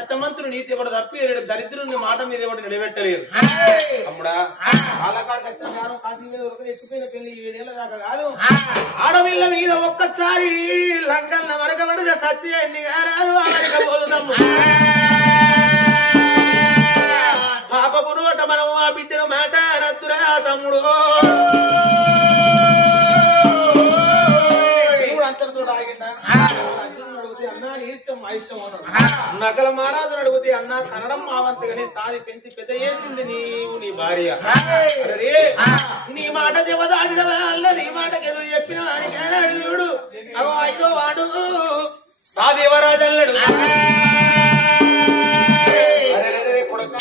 సత్యమంతుడు నీతి కూడా తప్పి రెండు దరిద్రుని మాట మీద కూడా నిలబెట్టలేరు అమ్ముడా కాశీ ఎత్తిపోయిన పెళ్ళి దాకా కాదు. ఆడపిల్ల మీద ఒక్కసారి లంకన్న వరకబడిన సత్య ఎన్ని గారాలు పోతున్నాము పాపపు నోట మనం ఆ బిడ్డను మాట రత్తురా తమ్ముడు. అంతటితో ఆగిందా? నగల మహారాజు అడుగుతే అన్న కనడం మావంతగానే సాది పెంచి పెద్ద చేసింది నీవు నీ భార్య. నీ మాట చెబదాడవా అల్ల నీ మాట ఎదురు చెప్పిన వాడికైనాడు అడుగుడు. అవో ఐదో వాడు. సాదేవరాజల్లడు కొడక